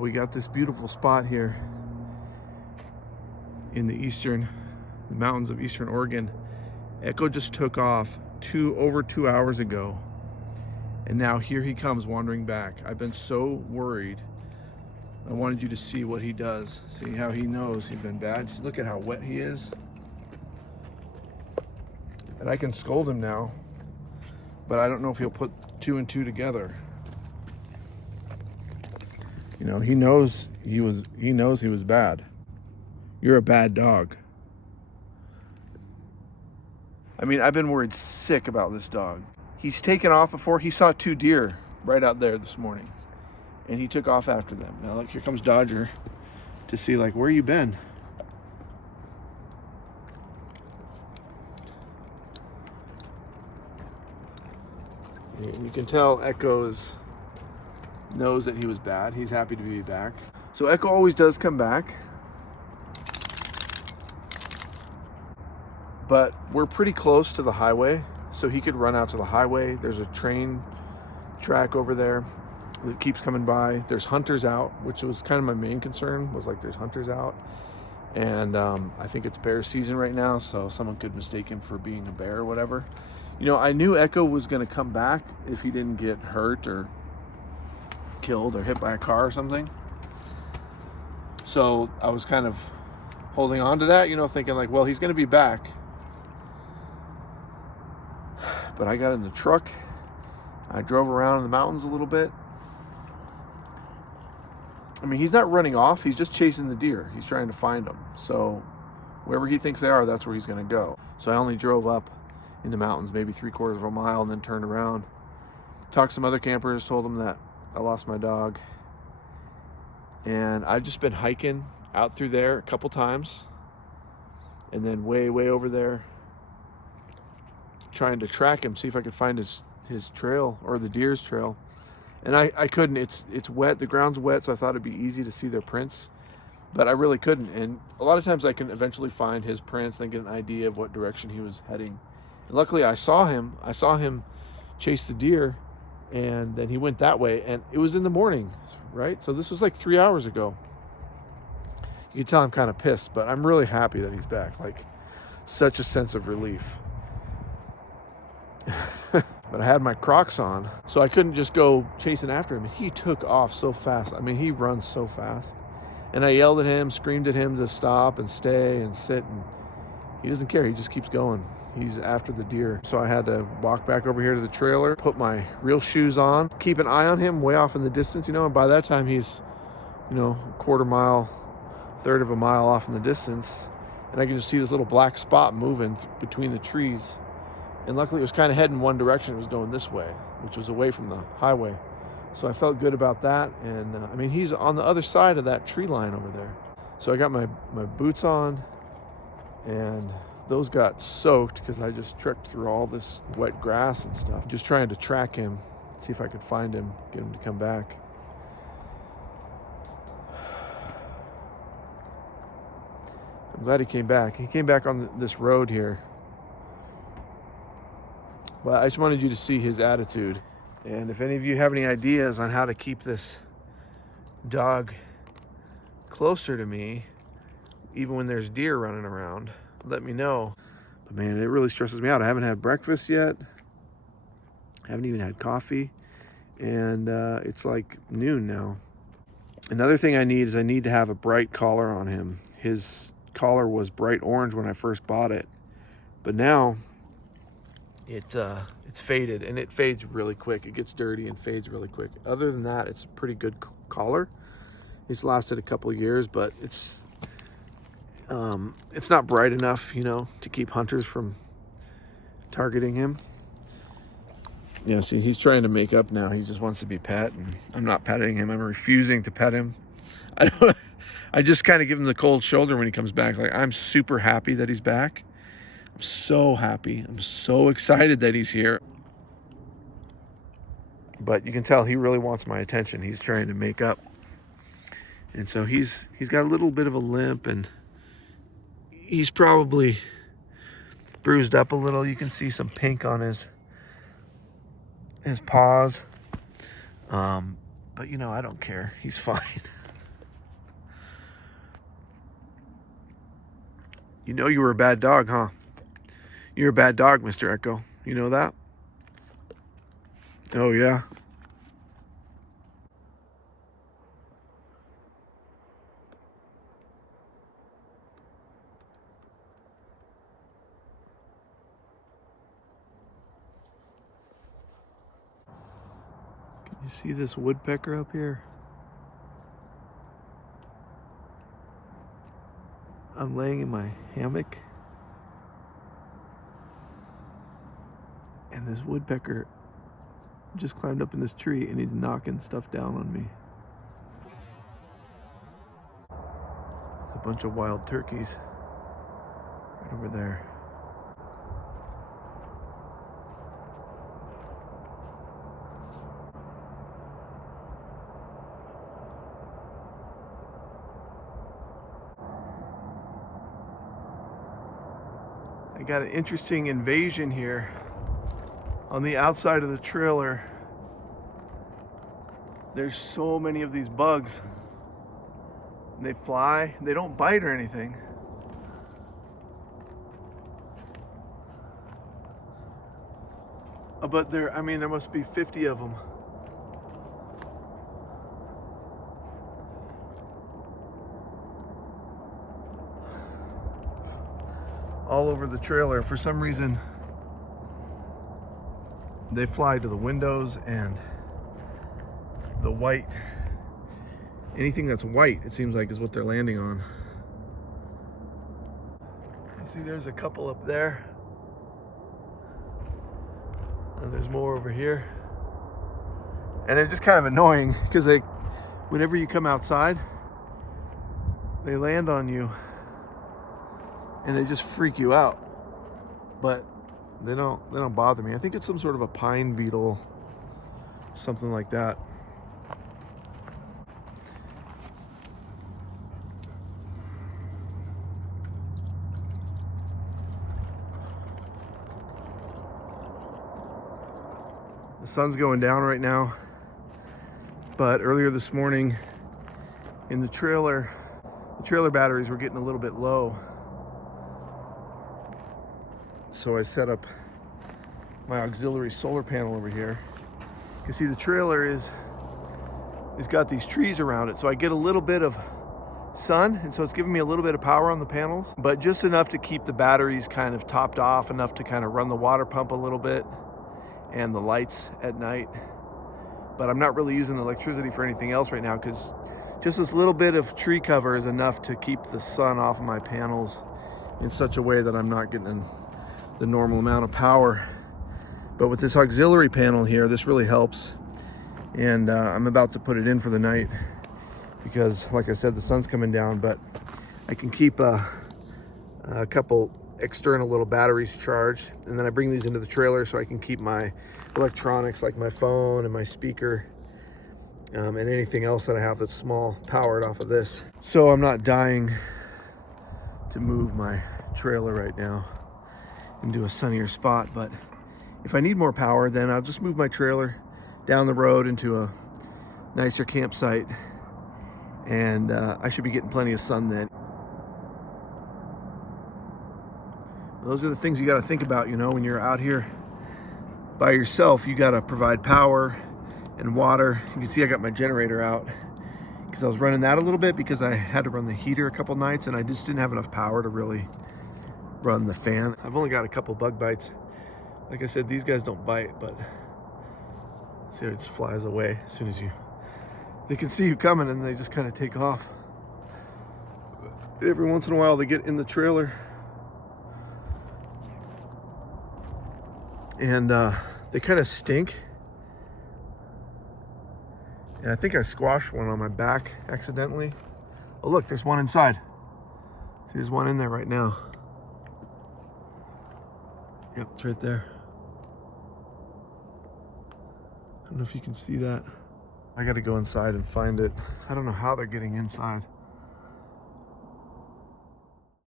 We got this beautiful spot here in the mountains of eastern Oregon. Echo just took off over 2 hours ago, and now here he comes wandering back. I've been so worried. I wanted you to see what he does, see how he knows he's been bad. Just look at how wet he is. And I can scold him now, but I don't know if he'll put 2 and 2 together. You know, he knows he was bad. You're a bad dog. I mean, I've been worried sick about this dog. He's taken off before. He saw 2 deer right out there this morning, and he took off after them. Now look, here comes Dodger to see, like, where you been? You can tell Echo knows that he was bad. He's happy to be back. So Echo always does come back. But we're pretty close to the highway, so he could run out to the highway. There's a train track over there that keeps coming by. There's hunters out, which was kind of my main concern, was like there's hunters out. And I think it's bear season right now, so someone could mistake him for being a bear or whatever. You know, I knew Echo was gonna come back if he didn't get hurt or killed or hit by a car or something. So I was kind of holding on to that, you know, thinking like, well, he's gonna be back. But I got in the truck, I drove around in the mountains a little bit. I mean, he's not running off, he's just chasing the deer. He's trying to find them. So wherever he thinks they are, that's where he's gonna go. So I only drove up in the mountains, maybe 3/4 of a mile, and then turned around. Talked to some other campers, told them that I lost my dog. And I've just been hiking out through there a couple times, and then way over there, trying to track him, see if I could find his trail, or the deer's trail. And I couldn't. It's wet, the ground's wet, so I thought it'd be easy to see their prints, but I really couldn't. And a lot of times I can eventually find his prints, then get an idea of what direction he was heading. And luckily I saw him chase the deer, and then he went that way, and it was in the morning, right? So this was like 3 hours ago. You can tell I'm kind of pissed, but I'm really happy that he's back. Like, such a sense of relief. But I had my Crocs on, so I couldn't just go chasing after him. He took off so fast. I mean, he runs so fast. And I yelled at him, screamed at him to stop and stay and sit, and he doesn't care. He just keeps going. He's after the deer. So I had to walk back over here to the trailer, put my real shoes on, keep an eye on him way off in the distance, you know, and by that time he's, you know, 1/4 mile, 1/3 of a mile off in the distance. And I can just see this little black spot moving between the trees. And luckily it was kind of heading one direction. It was going this way, which was away from the highway. So I felt good about that. And I mean, he's on the other side of that tree line over there. So I got my boots on, and those got soaked because I just trekked through all this wet grass and stuff, just trying to track him, see if I could find him, get him to come back. I'm glad he came back. He came back on this road here. But I just wanted you to see his attitude. And if any of you have any ideas on how to keep this dog closer to me, even when there's deer running around, let me know. But man, it really stresses me out. I haven't had breakfast yet. I haven't even had coffee. And it's like noon now. Another thing I need to have a bright collar on him. His collar was bright orange when I first bought it, but now it's faded, and it fades really quick. It gets dirty and fades really quick. Other than that, it's a pretty good collar. It's lasted a couple of years, but it's not bright enough, you know, to keep hunters from targeting him. Yeah, see, he's trying to make up now. He just wants to be pet, and I'm not petting him. I'm refusing to pet him. I just kind of give him the cold shoulder when he comes back. Like, I'm super happy that he's back. I'm so happy. I'm so excited that he's here. But you can tell he really wants my attention. He's trying to make up. And so he's got a little bit of a limp, and he's probably bruised up a little. You can see some pink on his paws. But you know, I don't care. He's fine. You know you were a bad dog, huh? You're a bad dog, Mr. Echo. You know that? Oh, yeah. Can you see this woodpecker up here? I'm laying in my hammock, and this woodpecker just climbed up in this tree and he's knocking stuff down on me. There's a bunch of wild turkeys right over there. I got an interesting invasion here on the outside of the trailer. There's so many of these bugs. And they fly. They don't bite or anything. But there must be 50 of them. All over the trailer. For some reason, they fly to the windows and the white, anything that's white, it seems like, is what they're landing on. You see there's a couple up there. And there's more over here. And it's just kind of annoying because whenever you come outside, they land on you and they just freak you out. But they don't bother me. I think it's some sort of a pine beetle, something like that. The sun's going down right now, but earlier this morning in the trailer batteries were getting a little bit low. So I set up my auxiliary solar panel over here. You can see the trailer is got these trees around it, so I get a little bit of sun, and so it's giving me a little bit of power on the panels, but just enough to keep the batteries kind of topped off, enough to kind of run the water pump a little bit and the lights at night. But I'm not really using the electricity for anything else right now because just this little bit of tree cover is enough to keep the sun off of my panels in such a way that I'm not getting the normal amount of power. But with this auxiliary panel here, this really helps. And I'm about to put it in for the night because, like I said, the sun's coming down, but I can keep a couple external little batteries charged, and then I bring these into the trailer so I can keep my electronics like my phone and my speaker and anything else that I have that's small powered off of this. So I'm not dying to move my trailer right now into a sunnier spot, but if I need more power, then I'll just move my trailer down the road into a nicer campsite, and I should be getting plenty of sun then. Those are the things you got to think about, you know, when you're out here by yourself. You got to provide power and water. You can see I got my generator out because I was running that a little bit because I had to run the heater a couple nights and I just didn't have enough power to really run the fan. I've only got a couple bug bites. Like I said, these guys don't bite, but see, it just flies away as soon as they can see you coming, and they just kind of take off. Every once in a while they get in the trailer and they kind of stink. And I think I squashed one on my back accidentally. Oh look, there's one inside. See, there's one in there right now. Yep, it's right there. I don't know if you can see that. I gotta go inside and find it. I don't know how they're getting inside.